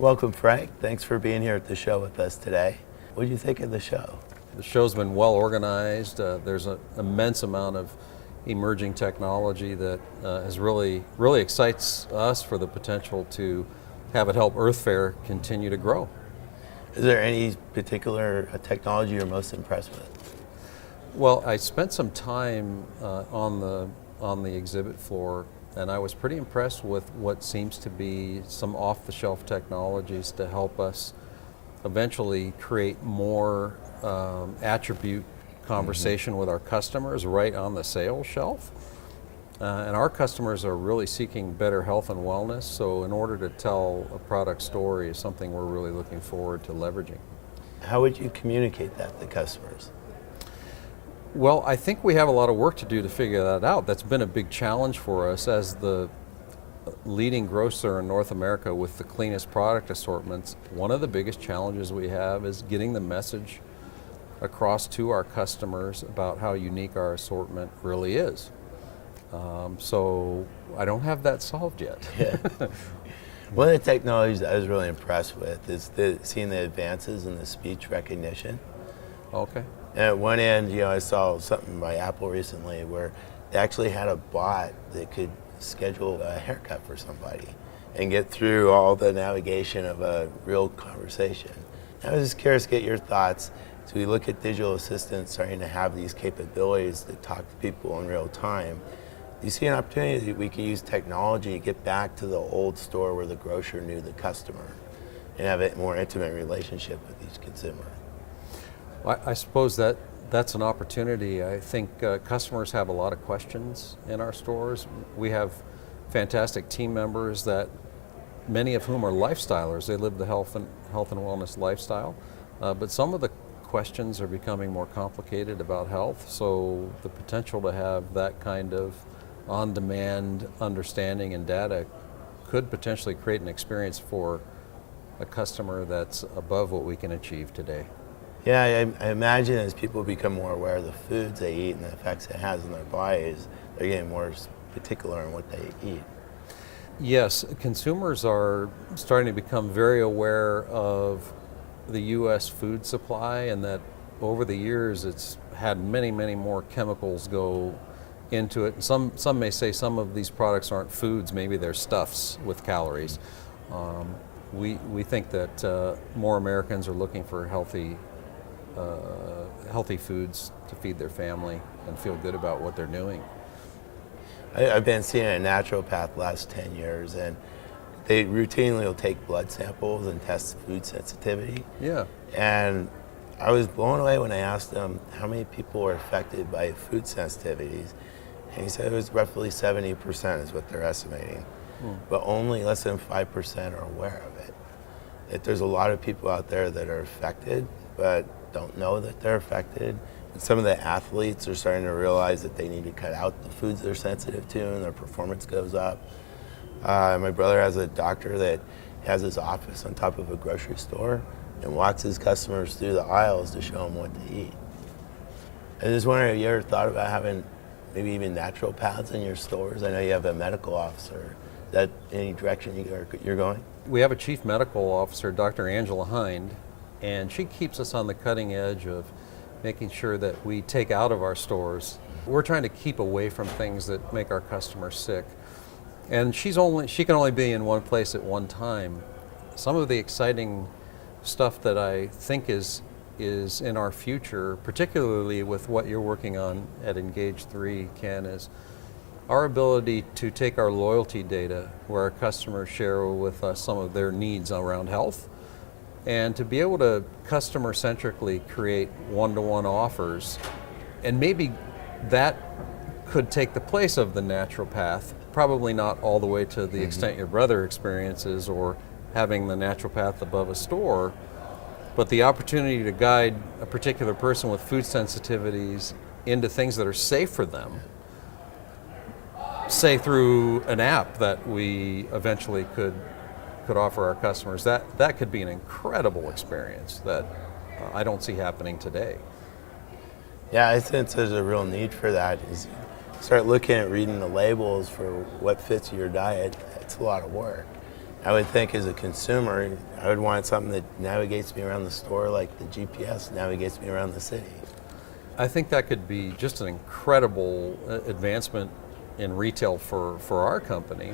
Welcome, Frank. Thanks for being here at the show with us today. What do you think of the show? The show's been well organized. There's an immense amount of emerging technology that really excites us for the potential to have it help Earthfare continue to grow. Is there any particular technology you're most impressed with? Well, I spent some time on the exhibit floor, and I was pretty impressed with what seems to be some off-the-shelf technologies to help us eventually create more attribute conversation with our customers right on the sales shelf. And our customers are really seeking better health and wellness, so in order to tell a product story is something we're really looking forward to leveraging. How would you communicate that to customers? Well, I think we have a lot of work to do to figure that out. That's been a big challenge for us as the leading grocer in North America with the cleanest product assortments. One of the biggest challenges we have is getting the message across to our customers about how unique our assortment really is. So I don't have that solved yet. Yeah. One of the technologies I was really impressed with is seeing the advances in the speech recognition. Okay. And at one end, I saw something by Apple recently where they actually had a bot that could schedule a haircut for somebody and get through all the navigation of a real conversation. I was just curious to get your thoughts. So we look at digital assistants starting to have these capabilities to talk to people in real time. Do you see an opportunity that we can use technology to get back to the old store where the grocer knew the customer and have a more intimate relationship with each consumer? I suppose that's an opportunity. I think customers have a lot of questions in our stores. We have fantastic team members that many of whom are lifestylers. They live the health and wellness lifestyle, but some of the questions are becoming more complicated about health, so the potential to have that kind of on-demand understanding and data could potentially create an experience for a customer that's above what we can achieve today. Yeah, I imagine as people become more aware of the foods they eat and the effects it has on their bodies, they're getting more particular in what they eat. Yes, consumers are starting to become very aware of the U.S. food supply, and that over the years it's had many more chemicals go into it. And some may say some of these products aren't foods, maybe they're stuffs with calories. We think that more Americans are looking for healthy foods to feed their family and feel good about what they're doing. I've been seeing a naturopath the last 10 years, and they routinely will take blood samples and test food sensitivity. Yeah. And I was blown away when I asked them how many people are affected by food sensitivities. And he said it was roughly 70% is what they're estimating. But only less than 5% are aware of it. That there's a lot of people out there that are affected, but don't know that they're affected. And some of the athletes are starting to realize that they need to cut out the foods they're sensitive to and their performance goes up. My brother has a doctor that has his office on top of a grocery store and walks his customers through the aisles to show them what to eat. I just wonder, have you ever thought about having maybe even naturopaths in your stores? I know you have a medical officer. Is that any direction you're going? We have a chief medical officer, Dr. Angela Hind, and she keeps us on the cutting edge of making sure that we take out of our stores. We're trying to keep away from things that make our customers sick. And she can only be in one place at one time. Some of the exciting stuff that I think is in our future, particularly with what you're working on at Engage3, Ken, is our ability to take our loyalty data, where our customers share with us some of their needs around health, and to be able to customer-centrically create one-to-one offers. And maybe that could take the place of the naturopath, probably not all the way to the extent your brother experiences or having the naturopath above a store, but the opportunity to guide a particular person with food sensitivities into things that are safe for them, say through an app that we eventually could offer our customers. That could be an incredible experience that I don't see happening today. Yeah, I think there's a real need for that. Is start looking at reading the labels for what fits your diet. It's a lot of work. I would think as a consumer, I would want something that navigates me around the store like the GPS navigates me around the city. I think that could be just an incredible advancement in retail for our company.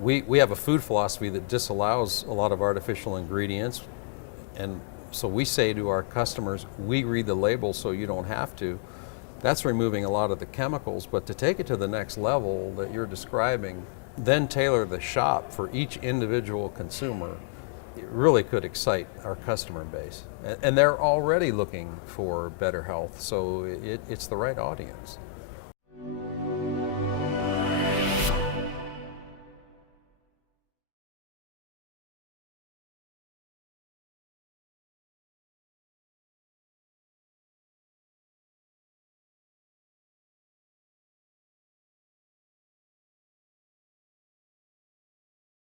We have a food philosophy that disallows a lot of artificial ingredients, and so we say to our customers, we read the label so you don't have to. That's removing a lot of the chemicals, but to take it to the next level that you're describing, then tailor the shop for each individual consumer, it really could excite our customer base. And they're already looking for better health, so it's the right audience.